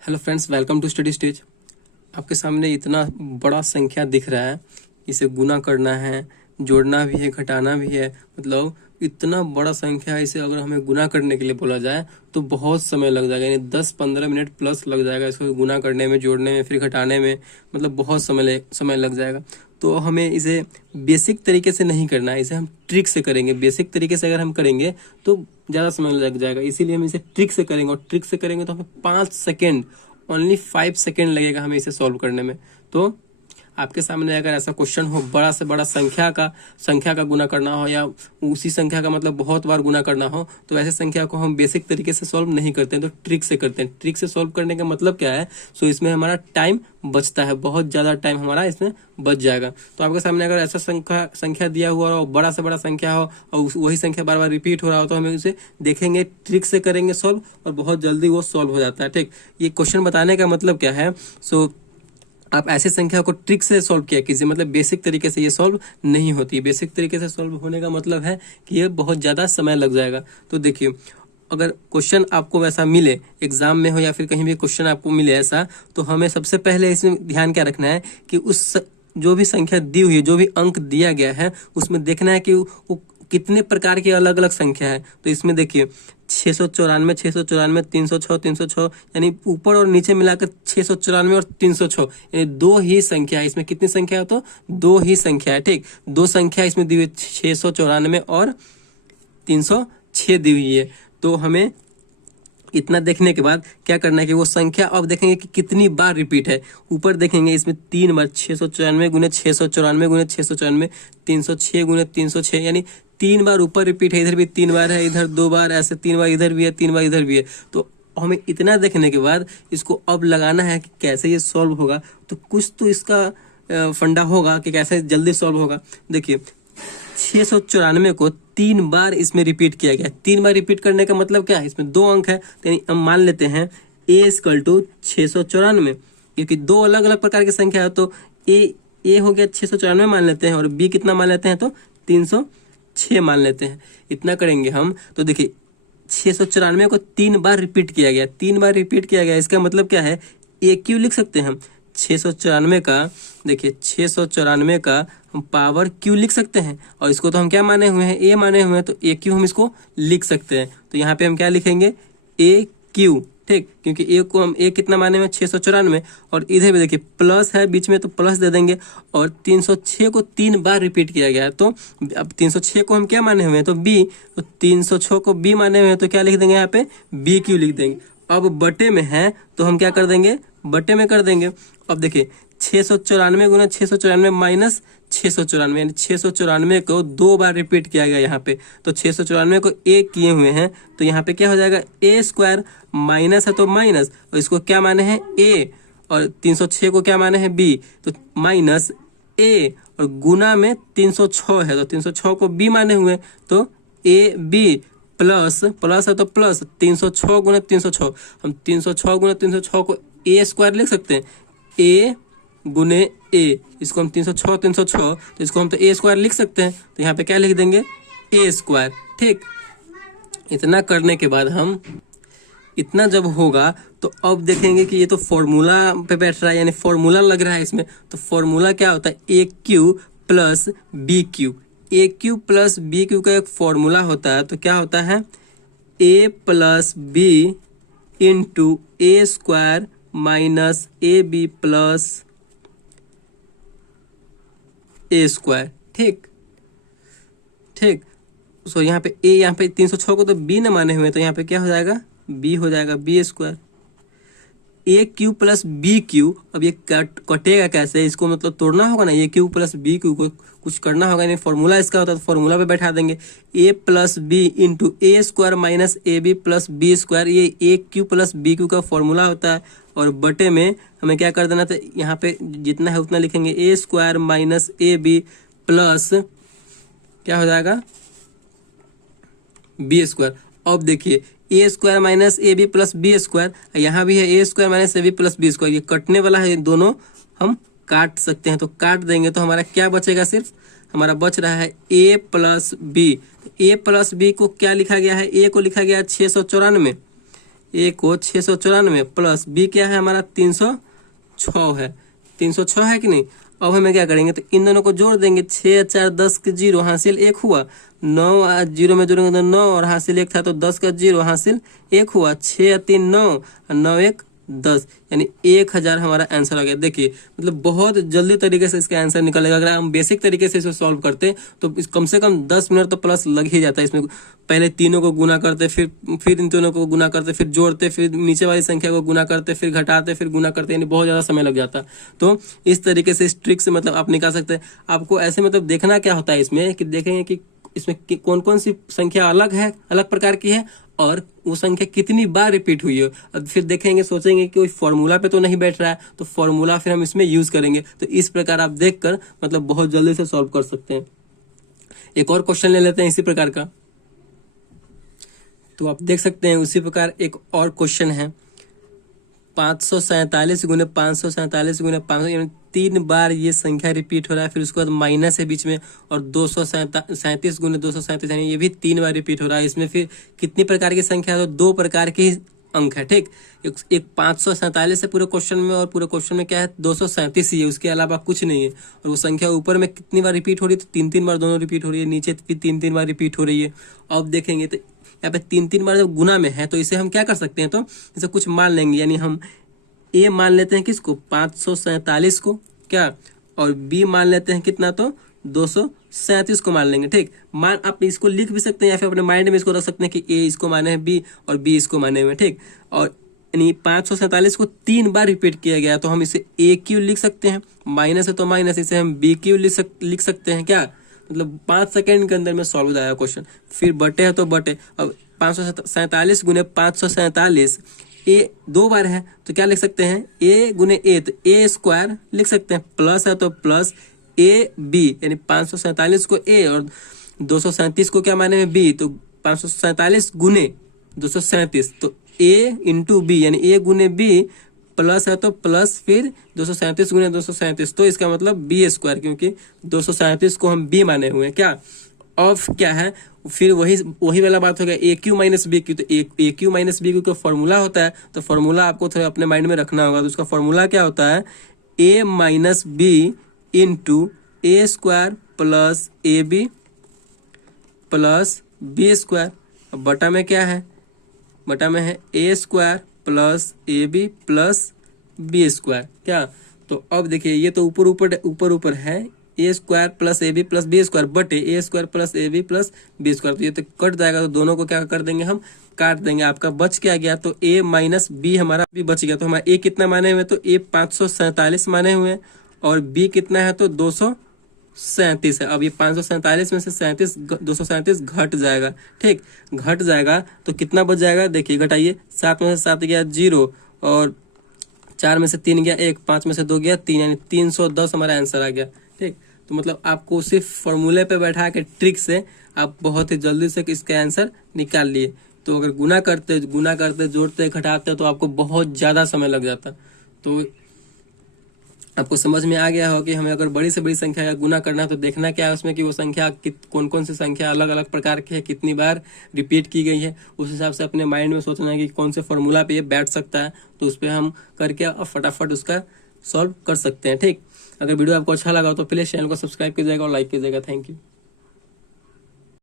Hello friends, welcome to Study Stage. आपके सामने इतना बड़ा संख्या दिख रहा है, इसे गुना करना है, जोड़ना भी है, घटाना भी है। मतलब इतना बड़ा संख्या है, इसे अगर हमें गुना करने के लिए बोला जाए तो बहुत समय लग जाएगा, यानी 10-15 मिनट प्लस लग जाएगा इसको गुना करने में, जोड़ने में, फिर घटाने में। मतलब बहुत समय लग जाएगा। तो हमें इसे बेसिक तरीके से नहीं करना है, इसे हम ट्रिक से करेंगे। बेसिक तरीके से अगर हम करेंगे तो ज़्यादा समय लग जाएगा, इसीलिए हम इसे ट्रिक से करेंगे। और ट्रिक से करेंगे तो हमें 5 सेकेंड, ओनली 5 सेकेंड लगेगा हमें इसे सॉल्व करने में। तो आपके सामने अगर ऐसा क्वेश्चन हो, बड़ा से बड़ा संख्या का गुना करना हो, या उसी संख्या का मतलब बहुत बार गुना करना हो, तो ऐसे संख्या को हम बेसिक तरीके से सॉल्व नहीं करते हैं, तो ट्रिक से करते हैं। ट्रिक से सॉल्व करने का मतलब क्या है? सो इसमें हमारा टाइम बचता है, बहुत ज़्यादा टाइम हमारा इसमें बच जाएगा। तो आपके सामने अगर ऐसा संख्या दिया हुआ हो, बड़ा से बड़ा संख्या हो, और वही संख्या बार बार रिपीट हो रहा हो, तो हमें उसे देखेंगे, ट्रिक से करेंगे सॉल्व, और बहुत जल्दी वो सॉल्व हो जाता है। ठीक, ये क्वेश्चन बताने का मतलब क्या है? सो आप ऐसे संख्या को ट्रिक से सॉल्व किया कीजिए, मतलब बेसिक तरीके से ये सॉल्व नहीं होती। बेसिक तरीके से सॉल्व होने का मतलब है कि ये बहुत ज़्यादा समय लग जाएगा। तो देखिए, अगर क्वेश्चन आपको वैसा मिले, एग्जाम में हो या फिर कहीं भी क्वेश्चन आपको मिले ऐसा, तो हमें सबसे पहले इसमें ध्यान क्या रखना है कि उस जो भी संख्या दी हुई है, जो भी अंक दिया गया है, उसमें देखना है कि वो कितने प्रकार की अलग अलग संख्या है। तो इसमें देखिए 694, 694, 306, 306, यानी ऊपर और नीचे मिलाकर 694 और 306, यानी दो ही संख्या है। इसमें कितनी संख्या है? तो दो ही संख्या है। ठीक, दो संख्या इसमें दी हुई, 694 और 306 दी हुई है। तो हमें इतना देखने के बाद क्या करना है कि वो संख्या अब देखेंगे कि कितनी बार रिपीट है। ऊपर देखेंगे इसमें 3 बार, 694 गुने 694 गुने 694, 306 गुने 306, यानी 3 बार ऊपर रिपीट है। इधर भी 3 बार है, इधर 2 बार, ऐसे 3 बार इधर भी है, 3 बार इधर भी है। तो हमें इतना देखने के बाद इसको अब लगाना है कि कैसे ये सॉल्व होगा। तो कुछ तो इसका फंडा होगा कि कैसे जल्दी सॉल्व होगा। देखिए 694 को 3 बार इसमें रिपीट किया गया। 3 बार रिपीट करने का मतलब क्या है? इसमें 2 अंक है, तो हम मान लेते हैं a = 694, क्योंकि दो अलग अलग प्रकार की संख्या है। तो ए हो गया 694 मान लेते हैं, और बी कितना मान लेते हैं? तो 306 मान लेते हैं। इतना करेंगे हम। तो देखिए 694 को 3 बार रिपीट किया गया, 3 बार रिपीट किया गया, इसका मतलब क्या है? ए क्यू लिख सकते हैं हम 694 का। देखिए 694 का हम पावर क्यू लिख सकते हैं, और इसको तो हम क्या माने हुए हैं? ए माने हुए हैं, तो ए क्यू हम इसको लिख सकते हैं। तो यहाँ पे हम क्या लिखेंगे? ए क्यू। ठीक, क्योंकि ए को हम ए कितना माने हुए? 694, और इधर भी देखिए प्लस है बीच में, तो प्लस दे देंगे। और 306 को 3 बार रिपीट किया गया है, तो अब 306 को हम क्या माने हुए हैं? तो बी। तो 306 को बी माने हुए हैं, तो क्या लिख देंगे यहाँ पे? बी क्यू लिख देंगे। अब बटे में है तो हम क्या कर देंगे? बटे में कर देंगे। अब देखिए 694 गुना 694 माइनस 694, यानी 694 को 2 बार रिपीट किया गया यहाँ पे। तो 694 को ए किए हुए हैं, तो यहाँ पे क्या हो जाएगा? ए स्क्वायर, माइनस है तो माइनस, और इसको क्या माने हैं? ए, और 306 को क्या माने हैं? बी, तो माइनस ए, और गुना में 306 है, तो 306 को बी माने हुए, तो ए बी, प्लस प्लस है तो प्लस 306 गुना 306, हम 306 गुना 306 को ए स्क्वायर लिख सकते हैं, ए गुने ए, इसको हम 306 306, तो इसको हम तो ए स्क्वायर लिख सकते हैं। तो यहाँ पे क्या लिख देंगे? ए स्क्वायर। ठीक, इतना करने के बाद हम इतना जब होगा तो अब देखेंगे कि ये तो फॉर्मूला पे बैठ रहा है, यानी फॉर्मूला लग रहा है इसमें। तो फॉर्मूला क्या होता है? A cube plus B cube. A cube plus B cube का एक फॉर्मूला होता है, तो क्या होता है? A plus B into A square minus A B plus A square. ठीक ठीक, सो यहाँ पे ए, यहाँ पे 306 को तो बी न माने हुए, तो यहाँ पे क्या हो जाएगा? बी हो जाएगा, बी स्क्वायर। ए क्यू प्लस बी क्यू, अब ये कटेगा कैसे? इसको मतलब तोड़ना होगा ना, ए क्यू प्लस बी क्यू को कुछ करना होगा, नहीं फॉर्मूला इसका होता है, तो फॉर्मूला पे बैठा देंगे। A plus B into A square minus A B plus B square, ये A cube plus B cube का फॉर्मूला होता है। और बटे में हमें क्या कर देना था? यहाँ पे जितना है उतना लिखेंगे, A square minus A B plus क्या हो जाएगा? B square. अब देखिए A square minus A B plus B square, यहाँ भी है A square minus A B plus B square, ये कटने वाला है, दोनों हम काट सकते हैं, तो काट देंगे तो हमारा क्या बचेगा? सिर्फ हमारा बच रहा है A plus B. A plus B को क्या लिखा गया है? ए को लिखा गया है 694, ए को 694 प्लस बी क्या है हमारा 306 है, 306 है कि नहीं। अब हमें क्या करेंगे, तो इन दोनों को जोड़ देंगे, 6 4 10 के 0 हासिल 1 हुआ, 9 0 में जोड़ेंगे तो 9 और हासिल 1 था तो 10 का 0 हासिल 1 हुआ, 6 3 9 और 9 1 10, यानी 1000 हमारा आंसर आ गया। देखिए मतलब बहुत जल्दी तरीके से इसका आंसर निकलेगा। अगर हम बेसिक तरीके से इसे सॉल्व करते तो कम से कम 10 मिनट तो प्लस लग ही जाता है इसमें। पहले तीनों को गुना करते, फिर इन दोनों को गुना करते, फिर जोड़ते, फिर नीचे वाली संख्या को गुना करते, फिर घटाते, फिर गुना करते, यानी बहुत ज़्यादा समय लग जाता। तो इस तरीके से इस ट्रिक से मतलब आप निकाल सकते हैं। आपको ऐसे मतलब देखना क्या होता है इसमें कि देखेंगे कि इसमें कौन कौन सी संख्या अलग है, अलग प्रकार की है, और वो संख्या कितनी बार रिपीट हुई है। अब फिर देखेंगे, सोचेंगे कि कोई फॉर्मूला पे तो नहीं बैठ रहा है, तो फॉर्मूला फिर हम इसमें यूज करेंगे। तो इस प्रकार आप देखकर मतलब बहुत जल्दी से सॉल्व कर सकते हैं। एक और क्वेश्चन ले लेते हैं इसी प्रकार का। तो आप देख सकते हैं उसी प्रकार एक और क्वेश्चन है, 547 गुने 547 गुने 500, यानी 3 बार ये संख्या रिपीट हो रहा है। फिर उसके बाद माइनस है बीच में, और 237 गुने 237, यानी ये भी 3 बार रिपीट हो रहा है। इसमें फिर कितनी प्रकार की संख्या है, तो 2 प्रकार के अंक है। ठीक, एक 547 है पूरे क्वेश्चन में, और पूरे क्वेश्चन में क्या है 237 ही है, उसके अलावा कुछ नहीं है। और वो संख्या ऊपर में कितनी बार रिपीट हो रही है, तो 3 बार दोनों रिपीट हो रही है, नीचे भी 3 बार रिपीट हो रही है। अब देखेंगे तो यहाँ पे 3 बार जब गुना में है, तो इसे हम क्या कर सकते हैं, तो इसे कुछ मान लेंगे। यानी हम ए मान लेते हैं किसको, 547 को, क्या, और बी मान लेते हैं कितना, तो 237 को मान लेंगे। ठीक, मान आप इसको लिख भी सकते हैं, या फिर अपने माइंड में इसको रख सकते हैं कि ए इसको माने हैं बी और बी इसको माने हुए। ठीक, और यानी 547 को 3 बार रिपीट किया गया, तो हम इसे ए क्यू लिख सकते हैं, माइनस है तो माइनस, इसे हम बी क्यू लिख सकते हैं। क्या मतलब 5 सेकेंड के अंदर में सॉल्व हो जाएगा क्वेश्चन। फिर बटे है तो बटे, अब 547 गुने 547, ए 2 बार है तो क्या लिख सकते हैं, ए गुने ए, तो ए स्क्वायर लिख सकते हैं, प्लस है तो प्लस ए बी, यानी 547 को ए और 237 को क्या माने में बी, तो 547 गुने 237, तो ए इंटू बी, यानी ए गुने बी, प्लस है तो प्लस फिर 237 गुने 237, तो इसका मतलब बी स्क्वायर, क्योंकि 237 को हम बी माने हुए हैं। क्या ऑफ क्या है, फिर वही वाला बात हो गया, ए क्यू माइनस बी क्यू, तो ए क्यू माइनस बी क्यू का फॉर्मूला होता है, तो फॉर्मूला आपको थोड़ा अपने माइंड में रखना होगा। तो उसका फॉर्मूला क्या होता है, A minus B into A square plus A B plus B square. अब बटा में क्या है, बटा में है A square plus A B plus B square. क्या, तो अब देखिए ये तो ऊपर है, A square plus A B plus B square बटे A square plus A B plus B square, तो ये तो कट जाएगा, तो दोनों को क्या कर देंगे, हम काट देंगे। आपका बच क्या गया, तो ए माइनस बी हमारा भी बच गया। तो हमारा ए कितना माने हुए, तो ए 547 माने हुए, और बी कितना है, तो 237 है। अब ये 547 में से 237 घट जाएगा। ठीक, घट जाएगा तो कितना बच जाएगा, देखिए घटाइए, 7 में से 7 गया 0, और 4 में से 3 गया 1, 5 में से 2 गया 3, यानी 310 हमारा आंसर आ गया। ठीक, तो मतलब आपको सिर्फ फॉर्मूले पे बैठा के ट्रिक से आप बहुत ही जल्दी से इसका आंसर निकाल लिए। तो अगर गुना करते जोड़ते घटाते तो आपको बहुत ज़्यादा समय लग जाता। तो आपको समझ में आ गया हो कि हमें अगर बड़ी से बड़ी संख्या का गुना करना है तो देखना क्या है उसमें कि वो संख्या कौन कौन सी संख्या अलग अलग प्रकार की है, कितनी बार रिपीट की गई है। उस हिसाब से अपने माइंड में सोचना है कि कौन से फॉर्मूला पे ये बैठ सकता है, तो उस पर हम करके और फटाफट उसका सॉल्व कर सकते हैं। ठीक, अगर वीडियो आपको अच्छा लगा तो प्लीज़ चैनल को सब्सक्राइब कीजिएगा और लाइक कीजिएगा। Thank you.